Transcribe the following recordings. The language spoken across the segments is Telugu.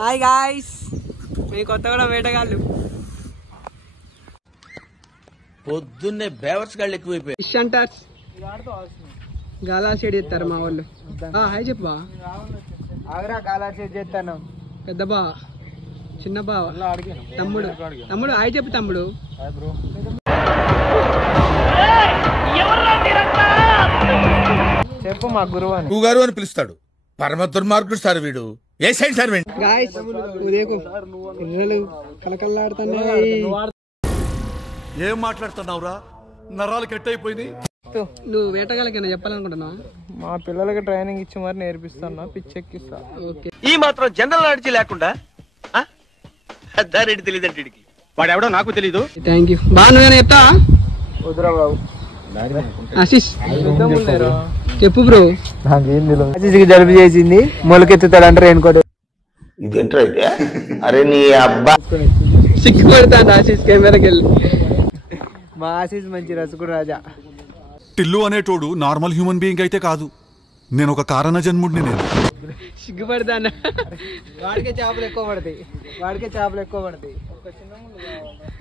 హాయ్ గాయ్స్, మీ కొత్తగూడెం వేటగాళ్ళు. పొద్దున్నే బేవర్స్ గాళ్ళు ఎక్కువైపోయాయి. ఫిష్ అంటారు, గాలా షేడ్ చేస్తారు మా వాళ్ళు. హాయ్ చెప్పా. గాలా షేడ్ చేస్తాను. పెద్ద బావ, చిన్న బావ, తమ్ముడు. తమ్ముడు హాయ్ చెప్పు తమ్ముడు. చెప్పు మా గురువు అని. గారు అని పిలుస్తాడు. పరమ దుర్మార్గుడు సార్ వీడు. ఏ సైడ్ సార్ వీడు? గాయ్స్ ఉదయకు పిల్లలు కలకల్లాడుతున్నాయి. ఏం మాట్లాడుతున్నావురా? నరాలు కట్ అయిపోయింది. నువ్వు వేటగాళ్ళకైనా చెప్పాలనుకుంటున్నావా? మా పిల్లలకి ట్రైనింగ్ ఇచ్చి మరి నేర్పిస్తున్నా, పిచ్చెక్కిస్తా. ఓకే. ఈ మాత్రం జనరల్ నాలెడ్జ్ లేకుండా దారేంటి తెలియదంటే వాడెవడో నాకు తెలీదు. Thank you. బాగా నువ్వు చెప్తా. వద్దురా బాబు. ఆశీష్ చెప్పు బ్రో. నాకేం తెలియదు. ఆశీష్కి జలుబు చేసింది, మొలకెత్తుతాడంటే రెయిన్కోట్. ఇదేంట్రా అయితే? అరే నీ అబ్బా సిక్కి పడతాడు ఆశీష్ కెమెరాకి వెళ్ళి. మా ఆశీష్ మంచి రసకుడు రాజా. టిల్లు అనేటోడు నార్మల్ హ్యూమన్ బీయింగ్ అయితే కాదు. నేను ఒక కారణ జన్ముడిని. నేను సిగ్గుపడతానా? వాడికే చేపలు ఎక్కువ పడతాయి. ఒక చిన్న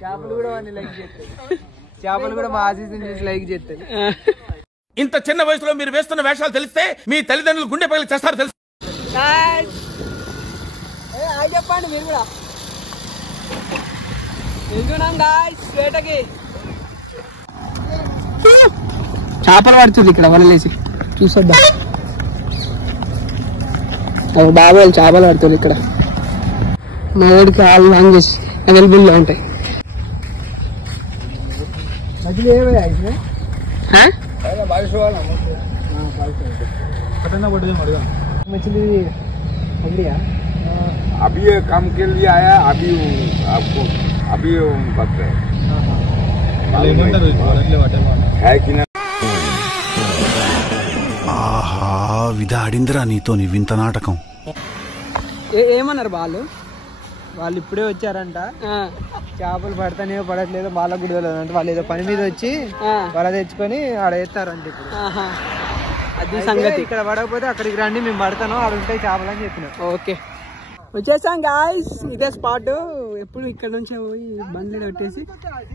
చేపలు కూడా వాడిని లైక్ చేస్తాయి. చేపలు కూడా మా ఆశీస్ చూసి లైక్ చేస్తాయి. ఇంత చిన్న వయసులో మీరు వేస్తున్న వేషాలు తెలిస్తే మీ తల్లిదండ్రులు గుండె పగిలి చేస్తారు తెలుసు. చెప్పండి మీరు కూడా. వెళ్తున్నాం గాయ్స్ వేటకి. చేపలు పడుతుంది ఇక్కడ వలలేసి చూసొద్దాం. బాబాయ్ చేపలు పడుతుంది ఇక్కడ. మా వాడికి ఆల్ లాంగ్వేజ్ అవైలబుల్లో ఉంటాయి. अभी ये काम के लिए आया, अभी आपको अभी बता है कि ना. ఆహా విధాడిందిరా నీతో నీ వింత నాటకం. ఏమన్నారు వాళ్ళు? వాళ్ళు ఇప్పుడే వచ్చారంట. చేపలు పడతానే పడట్లేదు, వాళ్ళకు కూడా తెలియదు అంటే. వాళ్ళు ఏదో పని మీద వచ్చి వల తెచ్చుకొని ఆడ వేస్తారంట. ఇప్పుడు అది సంగతి. ఇక్కడ పడకపోతే అక్కడికి రండి, మేము పడతాను, ఆడ ఉంటాయి చేపలు అని చెప్పినాం. ఓకే వచ్చేసాం గాయ్స్. ఇదే స్పాట్. ఎప్పుడు ఇక్కడ నుంచి పోయి బండ్లు పెట్టేసి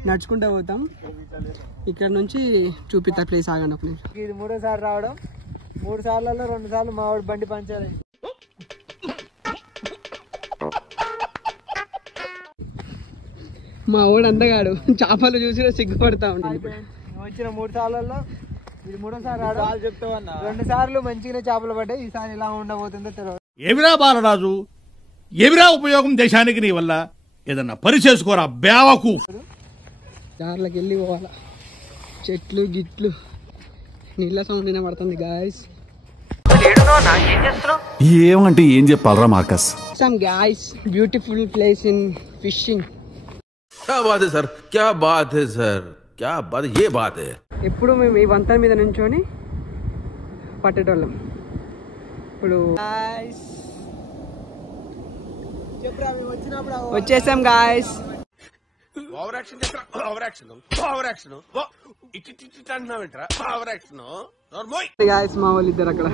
నడుచుకుంటూ పోతాం. ఇక్కడ నుంచి చూపిస్తా ప్లేస్. ఆగండి ఒక నిమిషం. ఇది 3వ సారి రావడం. 3 సార్లలో 2 సార్లు మా వాడు బండి పంచాలి. మా వాడు అందగాడు చేపలు చూసి సిగ్గుపడతా ఉంటాడు. వచ్చిన 3 సార్లలో ఇది 3వ సారి రావడం. 2 సార్లు మంచిగానే చేపలు పడ్డాయి. ఈసారి ఎలా ఉండబోతుందో తెలియదు. ఏమిరా బాలరాజు, ఏమిరా ఉపయోగం దేశానికి నీ వల్ల? ఏదన్నా పని చేసుకోరా బేవకు. దారిలోకి వెళ్ళి పోవాలా. చెట్లు గిట్లు నీళ్ళ సౌండ్ వినబడుతుంది గాయస్. ఏమంటే ఏం చెప్పాలరా Marcus? Some guys beautiful place in fishing. क्या बात है सर, क्या बात है सर, क्या बात है, ये बात है. ఎప్పుడు మేము ఈ వంతెన మీద నుంచొని పట్టేటోళ్ళం. ఇప్పుడు వచ్చేసాం గాయస్. ఓవర్ యాక్షన్ చేస్తా. ఓవర్ యాక్షన్ ఇట్ అంటున్నావేంట్రా? ఓవర్ యాక్షన్ గాయస్ మా వాళ్ళు ఇద్దరు అక్కడ.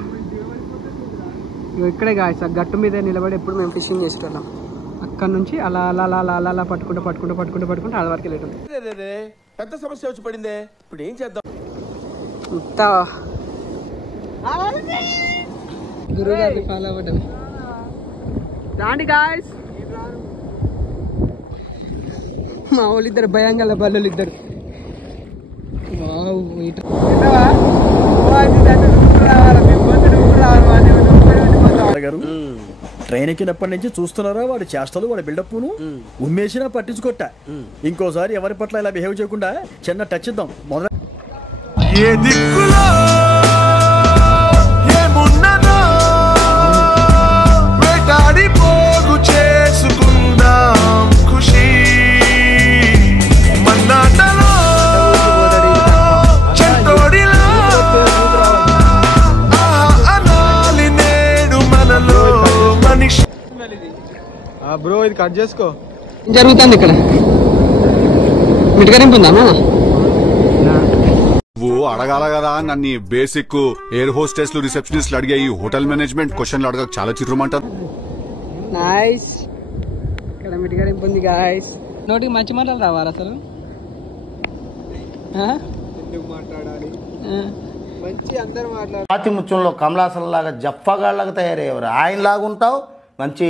ఇక్కడే గాయస్ ఆ గట్టు మీద నిలబడి ఎప్పుడు మేము ఫిషింగ్ చేసేటోళ్ళం. అక్కడ నుంచి అలా అలా అలా అలా అలా పట్టుకుంటూ ఆడ వరకు వెళ్ళటం. పెద్ద సమస్య వచ్చి పడిందే. ఇప్పుడు ఏం చేద్దాం? గురువు గారిని ఫాలో అవ్వడం. రాండి గాయస్. మా వాళ్ళు ఇద్దరు భయంగా బల్లలు ఇద్దరు. ట్రైన్ ఎక్కినప్పటి నుంచి చూస్తున్నారా వాడి చేష్టలు, వాడి బిల్డప్ ను. ఉమ్మేసినా పట్టించుకోట. ఇంకోసారి ఎవరి పట్ల ఇలా బిహేవ్ చేయకుండా చిన్న టచ్ ఇద్దాం. మొదలు బ్రో ఇది కట్ చేసుకో. జరుగుతుంది ఇక్కడ. మిఠకరింపుందామా? నువ్వు అడగాల కదా నన్ను. బేసిక్ ఎయిర్ హోస్టెస్లు రిసెప్షనిస్ట్లు అడిగే ఈ హోటల్ మేనేజ్మెంట్ క్వశ్చన్లు అడగక చాలా చిత్రమంటారు. నైస్. ఇక్కడ మిటికరింపు ఉంది గాయస్. నోటికి మంచి మాటలు రావాలి అసలు. ఎందుకు మాట్లాడాలి? మంచి అందరు మాట్లాడాలి. పాతి ముత్యంలో కమలాసంలాగా జఫ్ఫగాళ్ళగా తయారయ్యేవారు. ఆయనలాగా ఉంటావు, మంచి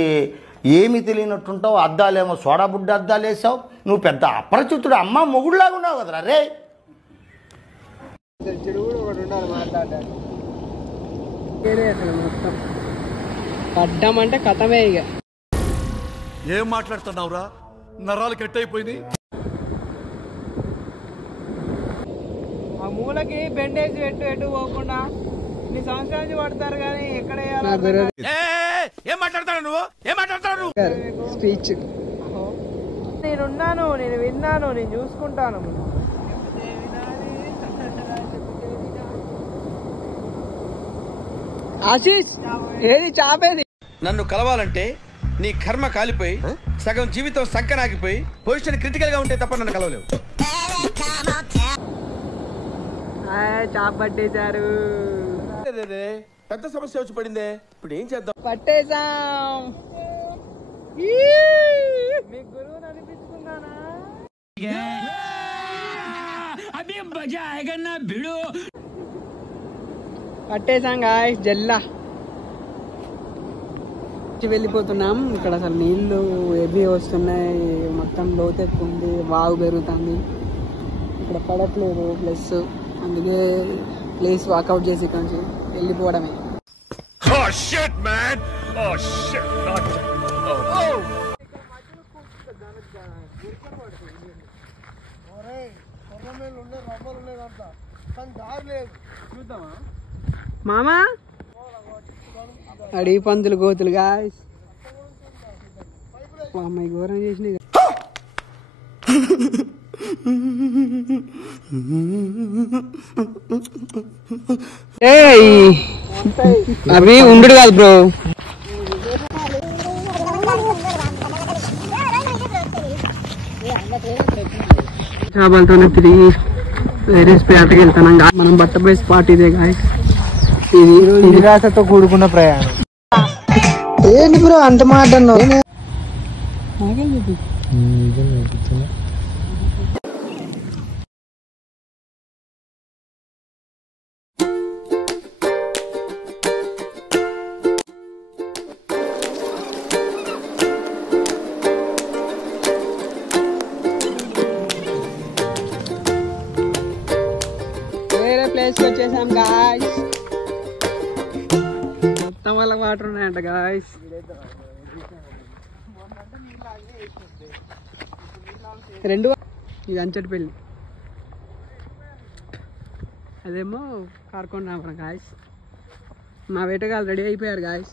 ఏమి తెలియనట్టుంటావు. అద్దాలేమో సోడా బుడ్డ అద్దాలు వేసావు. నువ్వు పెద్ద అపరిచితుడు అమ్మ మొగుడులాగా ఉన్నావు కదరా రే. చెడు కూడా ఒకటి ఉండాలి మాట్లాడడానికి. మొత్తం పడ్డామంటే కథమే ఇక. ఏం మాట్లాడుతున్నావురా? నరాలు కట్ అయిపోయింది. ఆ మూలకి బెండేజ్ ఎటు పోకుండా ఇన్ని సంవత్సరాల నుంచి పడతారు కానీ ఎక్కడ ఏం మాట్లాడతాడు నువ్వు? స్పీచ్. నేనున్నాను, నేను విన్నాను, నేను చూసుకుంటాను. ఆశీష్ ఏది చాపేది? నన్ను కలవాలంటే నీ కర్మ కాలిపోయి సగం జీవితం సంకనాగిపోయి పొజిషన్ క్రిటికల్ గా ఉంటే తప్ప నన్ను కలవలేవు. చాప పట్టేశారు. పెద్ద సమస్య వచ్చి పడిందే, ఇప్పుడు ఏం చేద్దాం? పట్టేశాం. మీ గురువుని అనిపించుకున్నానా? పట్టేశాం గాయస్. జల్లా వెళ్ళిపోతున్నాం. ఇక్కడ అసలు నీళ్లు హెవీ వస్తున్నాయి, మొత్తం లోతెక్కు ఉంది, వాగు పెరుగుతుంది. ఇక్కడ పడట్లేదు ప్లస్, అందుకే ప్లేస్ వాకౌట్ చేసి కొంచెం వెళ్ళిపోవడమే. మామా అడవి పందులు కోతులు గాయస్. అమ్మాయి ఘోరం చేసినాయి. అవి ఉండు కాదు బ్రో. చేపలతోనే తిరిగి వేరే పేటకి వెళ్తున్నాం. మనం బట్టపై స్పాట్ ఇదే గాయస్. ఇది నిరాశతో కూడుకున్న ప్రయాణం. ఏంటి బ్రో అంత మాట అన్నావు? వేరే ప్లేస్ కి వచ్చేసాం గాయస్. మొత్తం వాళ్ళకి వాటర్ ఉన్నాయంట గాయస్. రెండు ఇది అంచటిపల్లి, అదేమో కార్కొండ రామపురం గాయస్. మా వేటగాళ్ళు రెడీ అయిపోయారు గాయస్.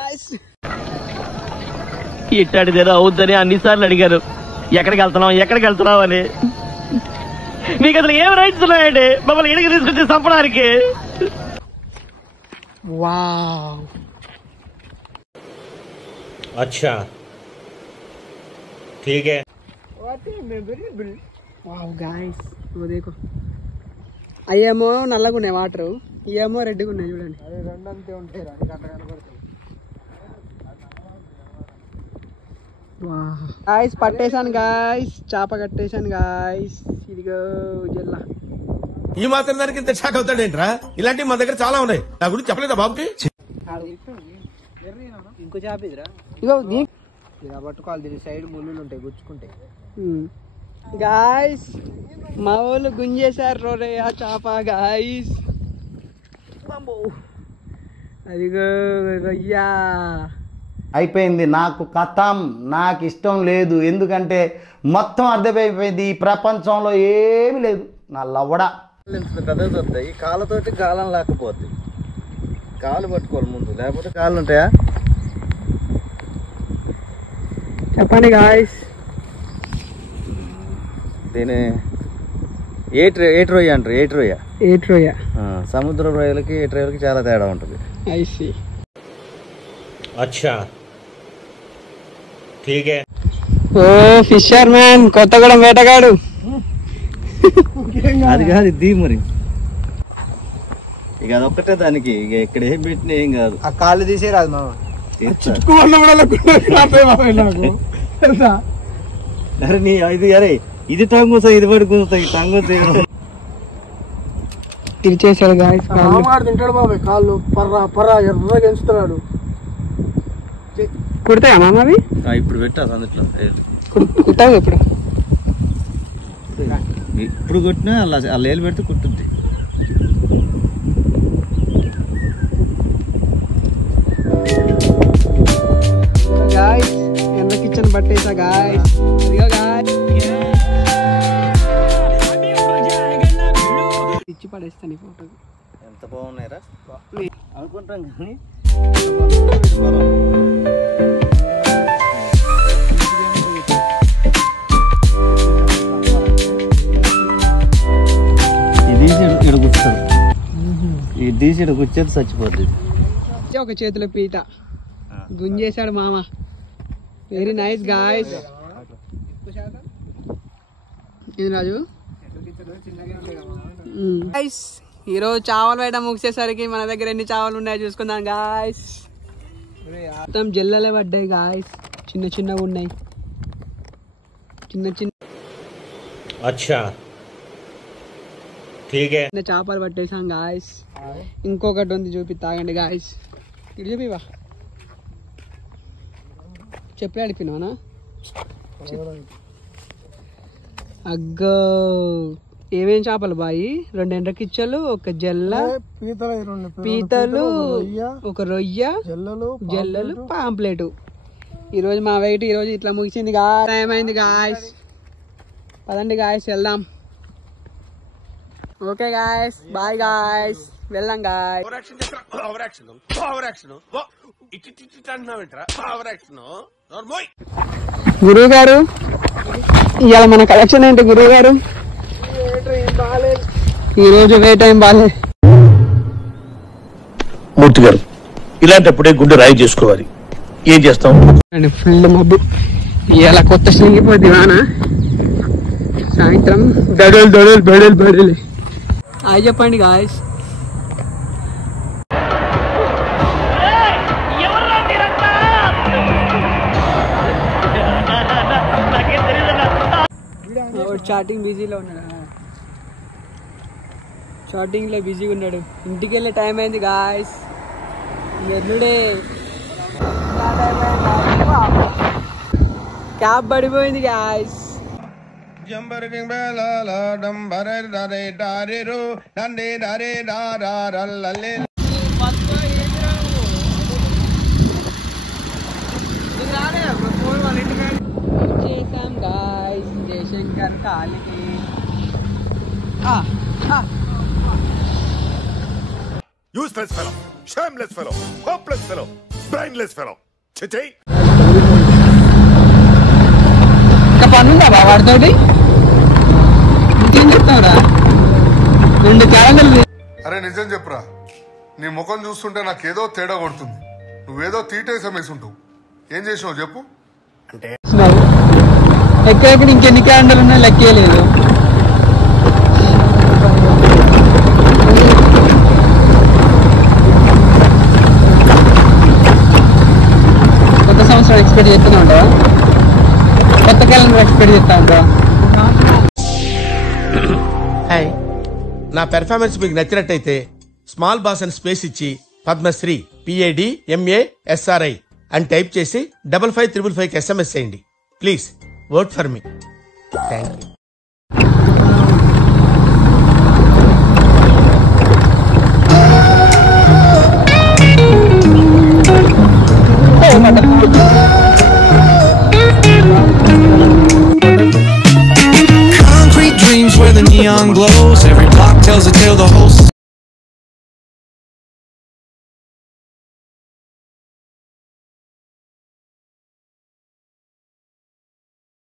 గాయస్ ఇట్టాడిదేదో అవుద్దని అన్నిసార్లు అడిగారు. ఎక్కడికి వెళ్తున్నావు అని. మీకు అసలు ఏం రైట్స్ ఉన్నాయండి మమ్మల్ని ఇడికి తీసుకొచ్చి చంపడానికి? వావ్ అచ్చా ठीक है. వావ్ గాయస్ ఓ దేకో. అయ్యేమో నల్లగా ఉన్నాయి వాటర్, ఇవేమో రెడ్గా ఉన్నాయి చూడండి. రెండంతే ఉంటాయి కనబడతాయి. గాయస్ పట్టేశాను గాయస్, చేప కట్టేశాను గాయస్. ఇదిగో జల్లా. ఈ మాత్రం దానికి ఇంత షాక్ అవుతాడేంట్రా? ఇలాంటివి మన దగ్గర చాలా ఉన్నాయి. నా గురించి చెప్పలేదా బాబుకి? ఇంకో చేప ఇదిరా. ఇగో ఇలా పట్టుకోవాలి, దీని సైడ్ ముళ్ళు ఉంటాయి గుచ్చుకుంటాయి. గాయస్ మా వాళ్ళు గుంజేశారు రోరే ఆ చేప గాయస్. అదిగో రొయ్యా అయిపోయింది. నాకు కథం, నాకు ఇష్టం లేదు. ఎందుకంటే మొత్తం అర్థమైపోయింది, ఈ ప్రపంచంలో ఏమి లేదు. నా లవ్వడా పెద్దగా దొరుకుతాయి. ఈ కాళ్ళతోటి గాలం లేకపోతే కాలు పట్టుకోవాలి ముందు, లేకపోతే కాళ్ళు ఉంటాయా? చెప్పండి గాయస్. దీని ఏటి రొయ్య అంటారు. ఏటి రొయ్య. సముద్ర రొయ్యలకి ఏటి రొయ్యలకి చాలా తేడా ఉంటుంది. ఐసి అచ్చా ठीक है. ఓ ఫిషర్ మ్యాన్ కొత్తగూడెం వేటగాడు. అది కాదు ఇది మరి. ఇక అదొక్కటే దానికి ఇక ఇక్కడ ఏం పెట్టినా ఏం కాదు. ఆ కాళ్ళు తీసేరాదు మామ. అరే నీ ఇది అరే ఇది టంగుతా ఇది పడి కూతా ఈ టంగుతా ఇరిచేసాడు గాయస్. తింటాడు బాబాయ్ కాళ్ళు పర్రా పర్రా ఎర్రగా ఎంచుతున్నాడు. కుడతాయా మామ అవి? ఇప్పుడు పెట్టా అందుట్లో కుట్టావు ఇప్పుడు? ఇప్పుడు కొట్టినా అలా అలా ఏలు పెడితే కుట్టుంది. గాయస్ ఎన్న కిచెన్ పట్టేసా గాయస్. ఇదిగో గాయస్ ఇచ్చి పడేస్తాను ఈ ఫోటో. ఎంత బాగున్నాయిరా అనుకుంటాం కానీ ఇది ఇక్కడ కూర్చోడు, ఇది తీసి ఇక్కడ కూర్చొని చచ్చిపోద్ది. ఒక చేతిలో పీట గుంజేశాడు మామ. Very nice guys. ఇది రాజు గాయస్. ఈరోజు చావలు వేయడం ముగిసేసరికి మన దగ్గర ఎన్ని చావలు ఉన్నాయో చూసుకుందాం గాయస్. మొత్తం జల్లలే పడ్డాయి గాయస్, చిన్న చిన్నగా ఉన్నాయి, చిన్న చిన్న చిన్న చేపలు పట్టేసాం గాయస్. ఇంకొకటి ఉంది చూపి తాగండి గాయస్. ఇటు చూపివా, చెప్పలే అడిపినావనా? అగ్గో ఏమేం చేపలు బాయి? 2 ఎండ్రకిచ్చలు, ఒక జల్ల, పీతలు, ఒక రొయ్య, జల్లలు, పాంప్లెట్. ఈరోజు మా వెయిట్ ఈరోజు ఇట్లా ముగిసింది. టైం అయింది గాయస్, పదండి గాయస్ వెళ్దాం. ఓకే గాయస్, బాయ్ గాయస్, వెళ్దాం గాయస్. గురువు గారు ఇవాళ మన కలెక్షన్ ఏంటి గురువు గారు? ఈరోజు వే టైం బాలే. మూర్తి గారు ఇలాంటప్పుడే గుండె రాయి చేసుకోవాలి. ఏం చేస్తాం? ఫుల్ మబ్బు. ఇవాళ కొత్త స్లింగిపోద్ది వాన. సాయంత్రం దడలు దడలు బడలు బడలు. అవి చెప్పండి గాయస్. చాటింగ్ బిజీలో ఉన్నాడు, చాటింగ్ లో బిజీగా ఉన్నాడు. ఇంటికి వెళ్ళే టైం అయింది గాయస్. ఎల్లుడే క్యాబ్ పడిపోయింది గాయస్. చేసాం గాయస్ జయశంకర్ కాలికి. Useless fellow, shameless fellow, hopeless fellow, brainless fellow. Chichi. ఇంకా పనుందా బా వాడితోటి? ఇంకేం చెప్తావురా? 2 క్యాలెండర్లు. అరే నిజం చెప్పురా, నీ ముఖం చూస్తుంటే నాకేదో తేడా కొడుతుంది. నువ్వేదో తీటేసం వేసుంటావు. ఏం చేసావు చెప్పు? ఎక్కడెక్కడ ఇంకెన్ని క్యాలెండర్లు ఉన్నాయో లెక్కేయలేదు. కొత్త సంవత్సరం ఎక్స్పెక్ట్ చేస్తూనే ఉంటావా? కొత్త క్యాలెండర్ ఎక్స్పెక్ట్ చేస్తా ఉంటావా? హాయ్, నా పెర్ఫార్మెన్స్ మీకు నచ్చినట్టయితే స్మాల్ బాస్ అని స్పేస్ ఇచ్చి పద్మశ్రీ PADMASRI అని టైప్ చేసి 5555 SMS చేయండి. Please vote for me. Thank you.